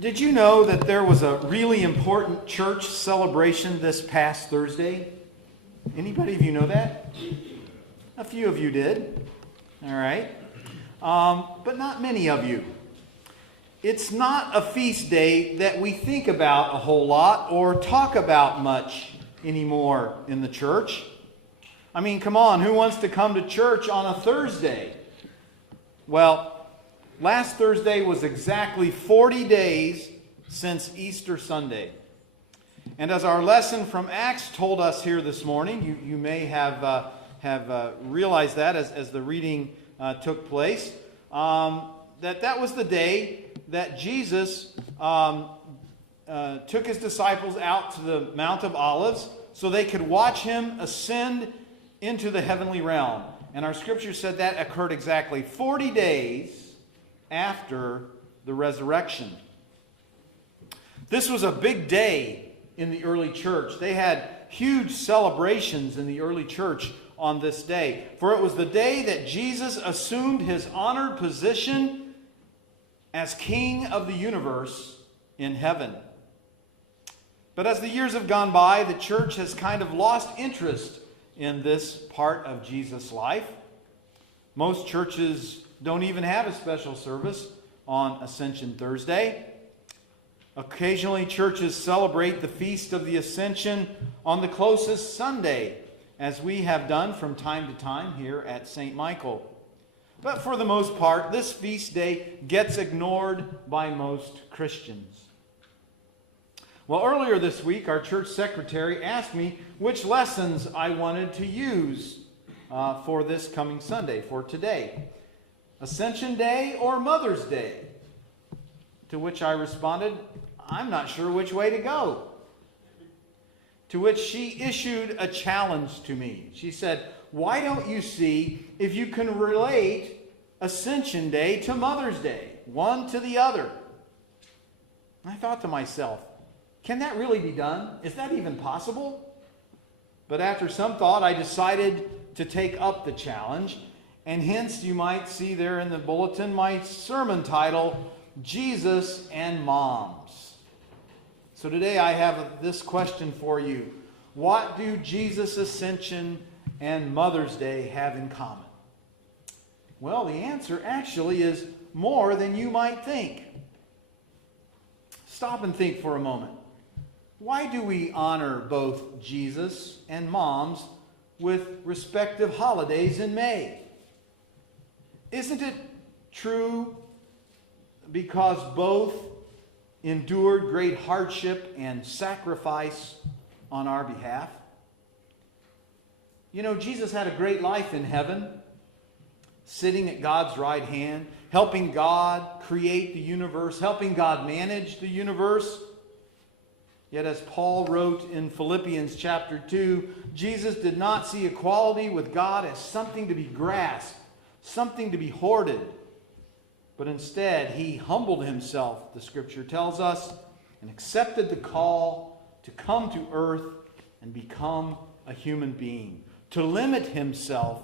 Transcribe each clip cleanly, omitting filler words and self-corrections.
Did you know that there was a really important church celebration this past Thursday? Anybody of you know that? A few of you did. All right. But not many of you. It's not a feast day that we think about a whole lot or talk about much anymore in the church. I mean, come on, who wants to come to church on a Thursday? Well, last Thursday was exactly 40 days since Easter Sunday. And as our lesson from Acts told us here this morning, you may have realized that as the reading took place, that was the day that Jesus took his disciples out to the Mount of Olives so they could watch him ascend into the heavenly realm. And our scripture said that occurred exactly 40 days after the resurrection. This was a big day in the early church. They had huge celebrations in the early church on this day. For it was the day that Jesus assumed his honored position as King of the universe in heaven. But as the years have gone by, the church has kind of lost interest in this part of Jesus' life. Most churches don't even have a special service on Ascension Thursday. Occasionally, churches celebrate the Feast of the Ascension on the closest Sunday, as we have done from time to time here at St. Michael. But for the most part, this feast day gets ignored by most Christians. Well, earlier this week, our church secretary asked me which lessons I wanted to use for this coming Sunday, for today. Ascension Day or Mother's Day? To which I responded, I'm not sure which way to go. To which she issued a challenge to me. She said, why don't you see if you can relate Ascension Day to Mother's Day, one to the other? I thought to myself, can that really be done? Is that even possible? But after some thought, I decided to take up the challenge, and hence you might see there in the bulletin my sermon title, Jesus and Moms. So today I have this question for you. What do Jesus' Ascension and Mother's Day have in common? Well, the answer actually is more than you might think. Stop and think for a moment. Why do we honor both Jesus and Moms with respective holidays in May? Isn't it true because both endured great hardship and sacrifice on our behalf? You know, Jesus had a great life in heaven, sitting at God's right hand, helping God create the universe, helping God manage the universe. Yet as Paul wrote in Philippians chapter 2, Jesus did not see equality with God as something to be grasped, something to be hoarded. But instead, he humbled himself, the scripture tells us, and accepted the call to come to earth and become a human being, to limit himself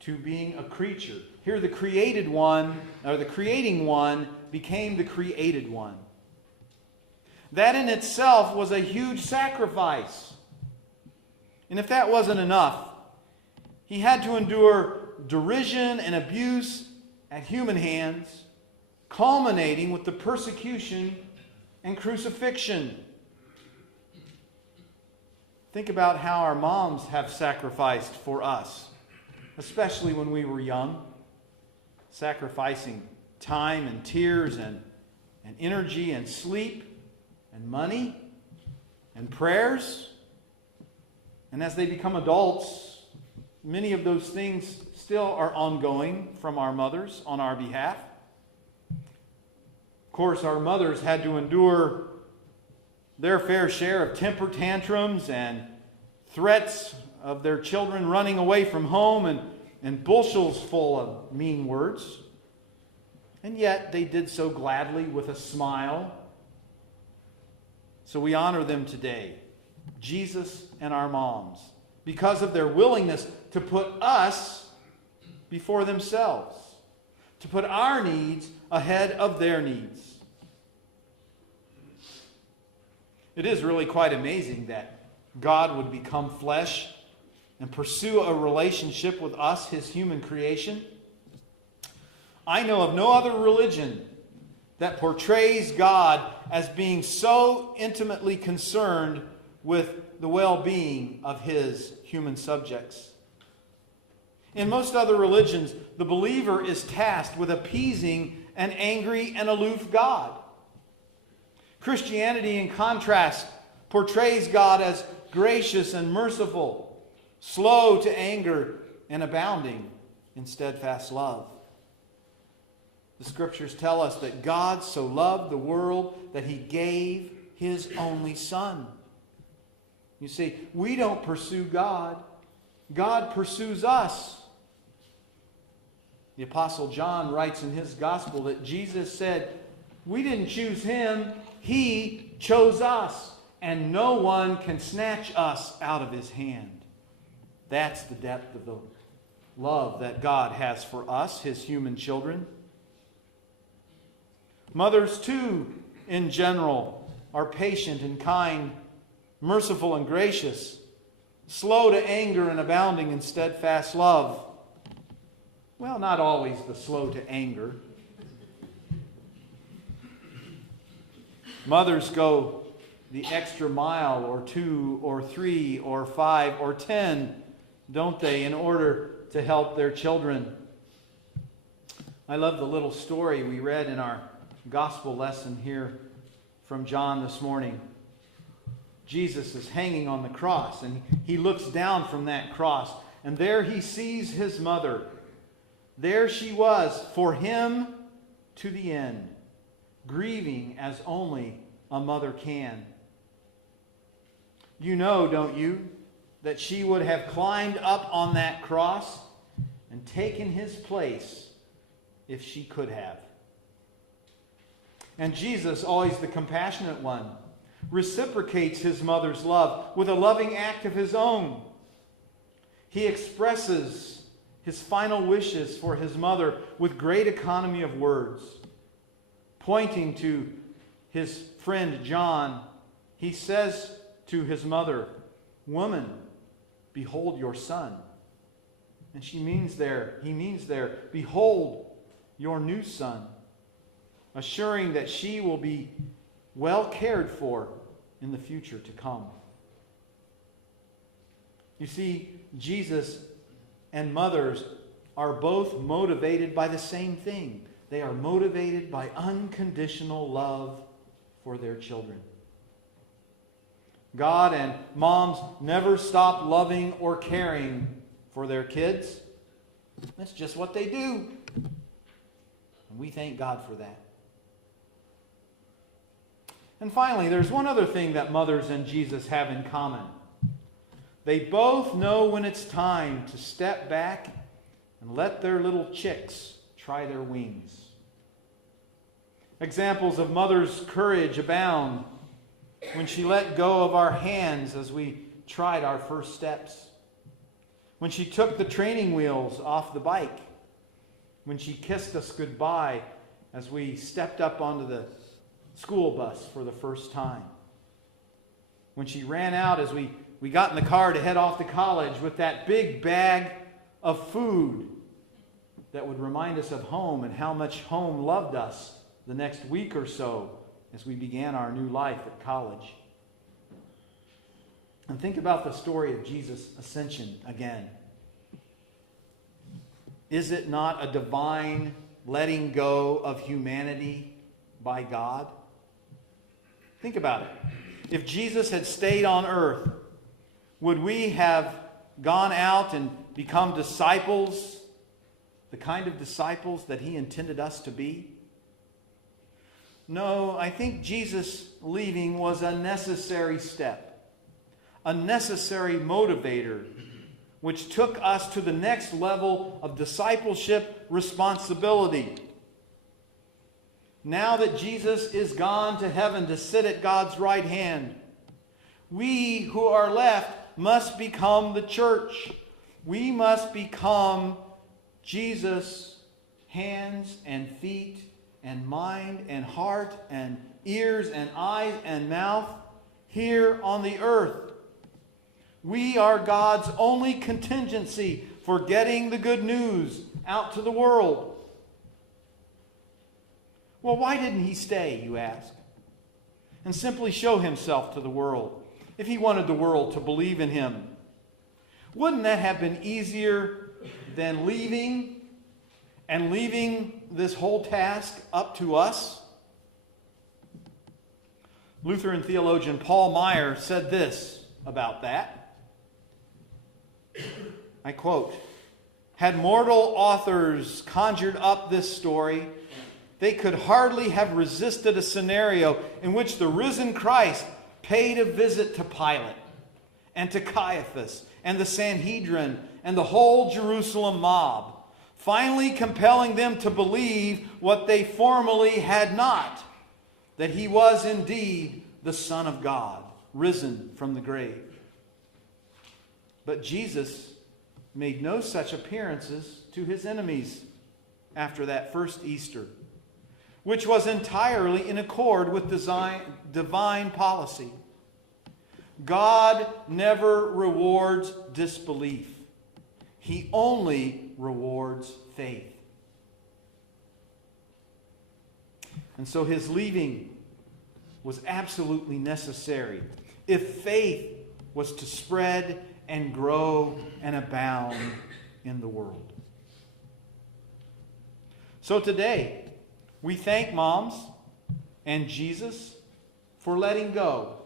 to being a creature. Here the created one, or the creating one, became the created one. That in itself was a huge sacrifice. And if that wasn't enough, he had to endure derision and abuse at human hands, culminating with the persecution and crucifixion. Think about how our moms have sacrificed for us, especially when we were young, sacrificing time and tears and energy and sleep and money and prayers. And as they become adults, many of those things still are ongoing from our mothers on our behalf. Of course, our mothers had to endure their fair share of temper tantrums and threats of their children running away from home and bushels full of mean words. And yet they did so gladly with a smile. So we honor them today, Jesus and our moms, because of their willingness to put us before themselves, to put our needs ahead of their needs. It is really quite amazing that God would become flesh and pursue a relationship with us, his human creation. I know of no other religion that portrays God as being so intimately concerned with the well-being of his human subjects. In most other religions, the believer is tasked with appeasing an angry and aloof God. Christianity, in contrast, portrays God as gracious and merciful, slow to anger, and abounding in steadfast love. The Scriptures tell us that God so loved the world that he gave his only Son. You see, we don't pursue God. God pursues us. The Apostle John writes in his gospel that Jesus said, we didn't choose him, he chose us, and no one can snatch us out of his hand. That's the depth of the love that God has for us, his human children. Mothers, too, in general, are patient and kind, merciful and gracious, slow to anger and abounding in steadfast love. Well, not always the slow to anger. Mothers go the extra mile or 2 or 3 or 5 or 10, don't they, in order to help their children. I love the little story we read in our gospel lesson here from John this morning. Jesus is hanging on the cross, and he looks down from that cross, and there he sees his mother. There she was for him to the end, grieving as only a mother can. You know, don't you, that she would have climbed up on that cross and taken his place if she could have. And Jesus, always the compassionate one, reciprocates his mother's love with a loving act of his own. He expresses his final wishes for his mother with great economy of words. Pointing to his friend John, he says to his mother, "Woman, behold your son." And he means there, behold your new son, assuring that she will be well cared for in the future to come. You see, Jesus and mothers are both motivated by the same thing. They are motivated by unconditional love for their children. God and moms never stop loving or caring for their kids. That's just what they do. And we thank God for that. And finally, there's one other thing that mothers and Jesus have in common. They both know when it's time to step back and let their little chicks try their wings. Examples of mother's courage abound when she let go of our hands as we tried our first steps, when she took the training wheels off the bike, when she kissed us goodbye as we stepped up onto the school bus for the first time, when she ran out as we got in the car to head off to college with that big bag of food that would remind us of home and how much home loved us the next week or so as we began our new life at college. And think about the story of Jesus' ascension again. Is it not a divine letting go of humanity by God? Think about it. If Jesus had stayed on earth, would we have gone out and become disciples, the kind of disciples that he intended us to be? No, I think Jesus leaving was a necessary step, a necessary motivator, which took us to the next level of discipleship responsibility. Now that Jesus is gone to heaven to sit at God's right hand, we who are left must become the church. We must become Jesus' hands and feet and mind and heart and ears and eyes and mouth, here on the earth. We are God's only contingency for getting the good news out to the world. Well, why didn't he stay, you ask, and simply show himself to the world if he wanted the world to believe in him? Wouldn't that have been easier than leaving this whole task up to us? Lutheran theologian Paul Meyer said this about that. I quote, "Had mortal authors conjured up this story, they could hardly have resisted a scenario in which the risen Christ paid a visit to Pilate and to Caiaphas and the Sanhedrin and the whole Jerusalem mob, finally compelling them to believe what they formerly had not, that he was indeed the Son of God, risen from the grave." But Jesus made no such appearances to his enemies after that first Easter, which was entirely in accord with divine policy. God never rewards disbelief. He only rewards faith. And so his leaving was absolutely necessary if faith was to spread and grow and abound in the world. So today, we thank moms and Jesus for letting go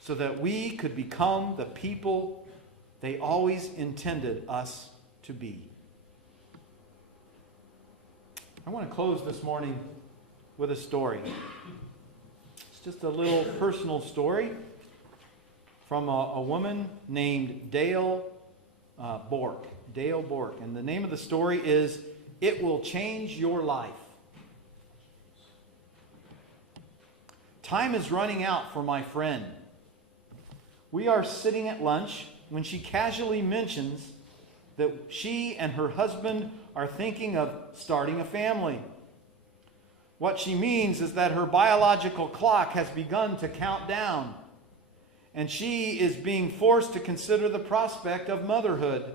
so that we could become the people they always intended us to be. I want to close this morning with a story. It's just a little personal story from a woman named Dale Bork. Dale Bork. And the name of the story is "It Will Change Your Life." Time is running out for my friend. We are sitting at lunch when she casually mentions that she and her husband are thinking of starting a family. What she means is that her biological clock has begun to count down, and she is being forced to consider the prospect of motherhood.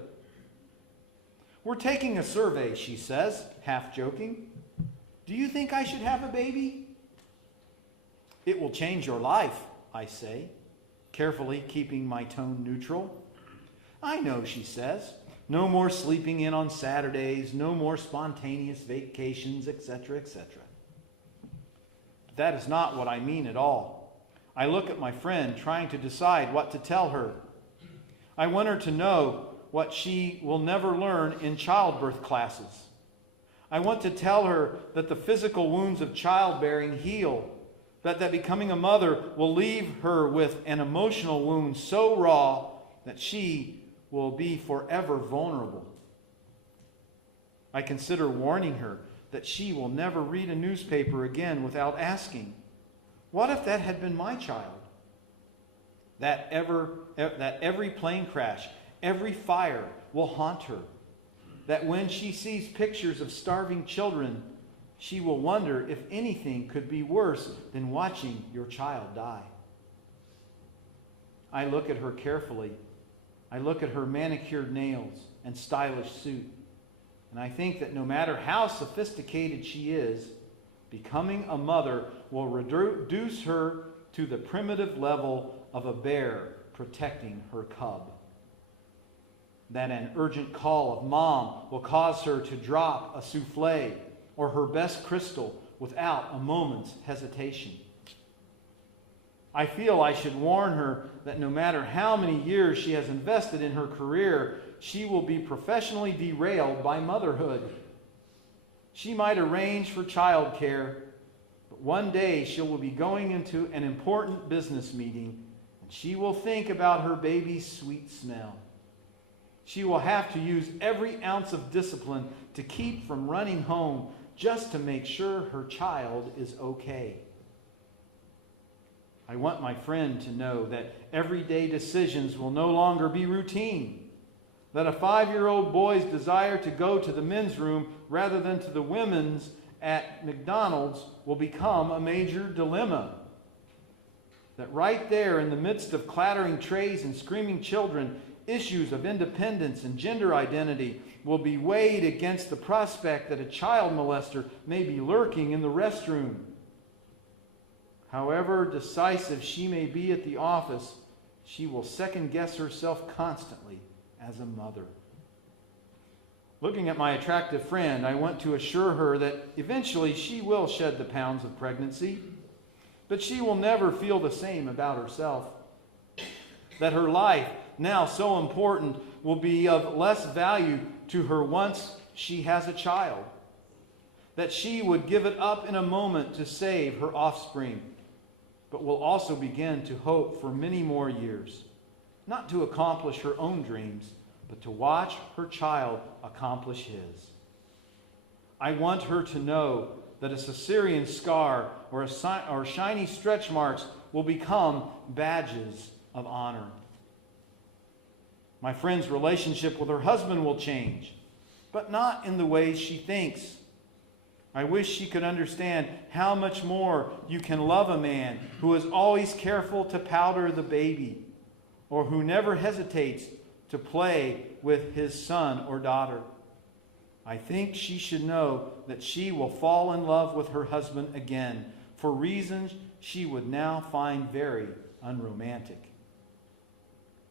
"We're taking a survey," she says, half joking. "Do you think I should have a baby?" "It will change your life," I say, carefully keeping my tone neutral. "I know," she says. "No more sleeping in on Saturdays, no more spontaneous vacations, etc., etc." But that is not what I mean at all. I look at my friend, trying to decide what to tell her. I want her to know what she will never learn in childbirth classes. I want to tell her that the physical wounds of childbearing heal, that becoming a mother will leave her with an emotional wound so raw that she will be forever vulnerable. I consider warning her that she will never read a newspaper again without asking, what if that had been my child? That every plane crash, every fire will haunt her. That when she sees pictures of starving children, she will wonder if anything could be worse than watching your child die. I look at her carefully. I look at her manicured nails and stylish suit. And I think that no matter how sophisticated she is, becoming a mother will reduce her to the primitive level of a bear protecting her cub. That an urgent call of mom will cause her to drop a souffle or her best crystal without a moment's hesitation. I feel I should warn her that no matter how many years she has invested in her career, she will be professionally derailed by motherhood. She might arrange for childcare, but one day she will be going into an important business meeting, and she will think about her baby's sweet smell. She will have to use every ounce of discipline to keep from running home just to make sure her child is okay. I want my friend to know that everyday decisions will no longer be routine. That a 5-year-old boy's desire to go to the men's room rather than to the women's at McDonald's will become a major dilemma. that right there in the midst of clattering trays and screaming children, issues of independence and gender identity will be weighed against the prospect that a child molester may be lurking in the restroom. However decisive she may be at the office, she will second-guess herself constantly as a mother. Looking at my attractive friend, I want to assure her that eventually she will shed the pounds of pregnancy, but she will never feel the same about herself. That her life, now so important, will be of less value to her once she has a child. That she would give it up in a moment to save her offspring, but will also begin to hope for many more years, not to accomplish her own dreams, but to watch her child accomplish his. I want her to know that a Caesarean scar or shiny stretch marks will become badges of honor. My friend's relationship with her husband will change, but not in the ways she thinks. I wish she could understand how much more you can love a man who is always careful to powder the baby, or who never hesitates to play with his son or daughter. I think she should know that she will fall in love with her husband again for reasons she would now find very unromantic.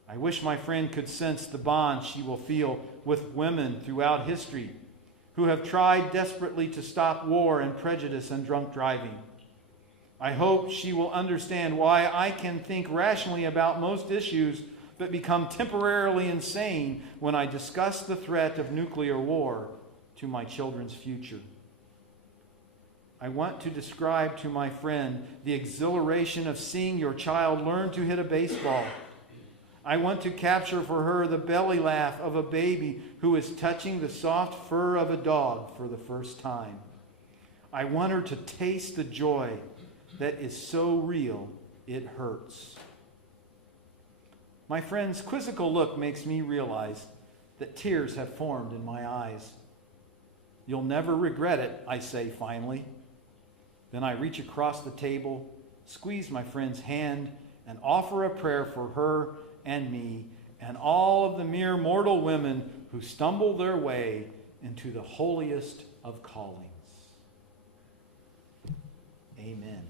I wish my friend could sense the bond she will feel with women throughout history who have tried desperately to stop war and prejudice and drunk driving. I hope she will understand why I can think rationally about most issues but become temporarily insane when I discuss the threat of nuclear war to my children's future. I want to describe to my friend the exhilaration of seeing your child learn to hit a baseball. I want to capture for her the belly laugh of a baby who is touching the soft fur of a dog for the first time. I want her to taste the joy that is so real it hurts. My friend's quizzical look makes me realize that tears have formed in my eyes. You'll never regret it, I say finally. Then I reach across the table, squeeze my friend's hand, and offer a prayer for her and me and all of the mere mortal women who stumble their way into the holiest of callings. Amen.